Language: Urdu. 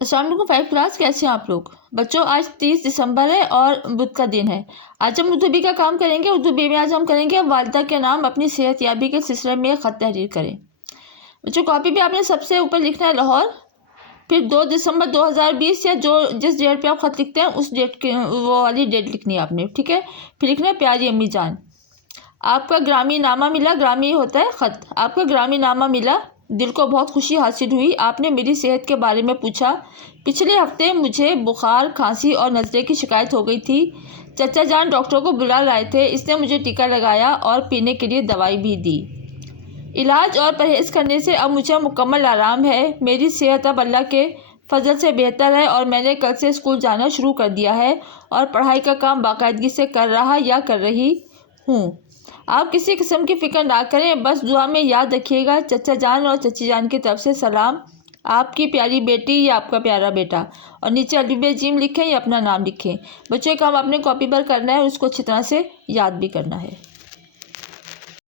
السلام علیکم 5 کلاس، کیسے ہیں آپ لوگ بچوں؟ آج 30 دسمبر ہے اور بدھ کا دن ہے۔ آج ہم اردو بی کا کام کریں گے۔ اردو بی میں آج ہم کریں گے والدہ کے نام اپنی صحت یابی کے سلسلے میں ایک خط تحریر کریں۔ بچوں کاپی پہ آپ نے سب سے اوپر لکھنا ہے لاہور، پھر 2 دسمبر 2020 یا جس ڈیٹ پہ آپ خط لکھتے ہیں اس ڈیٹ کی وہ والی ڈیٹ لکھنی ہے آپ نے، ٹھیک ہے؟ پھر لکھنا ہے پیاری امی جان، آپ کا گرامی نامہ ملا۔ گرامی ہوتا ہے خط۔ آپ کا گرامی نامہ ملا، دل کو بہت خوشی حاصل ہوئی۔ آپ نے میری صحت کے بارے میں پوچھا۔ پچھلے ہفتے مجھے بخار، کھانسی اور نزلے کی شکایت ہو گئی تھی۔ چچا جان ڈاکٹر کو بلا لائے تھے، اس نے مجھے ٹیکا لگایا اور پینے کے لیے دوائی بھی دی۔ علاج اور پرہیز کرنے سے اب مجھے مکمل آرام ہے۔ میری صحت اب اللہ کے فضل سے بہتر ہے اور میں نے کل سے اسکول جانا شروع کر دیا ہے اور پڑھائی کا کام باقاعدگی سے کر رہا یا کر رہی ہوں۔ آپ کسی قسم کی فکر نہ کریں، بس دعا میں یاد رکھیے گا چچا جان اور چچی جان کی طرف سے سلام، آپ کی پیاری بیٹی یا آپ کا پیارا بیٹا، اور نیچے الف ب ج لکھیں یا اپنا نام لکھیں۔ بچوں کا کام اپنے کاپی پر کرنا ہے اور اس کو اچھی طرح سے یاد بھی کرنا ہے۔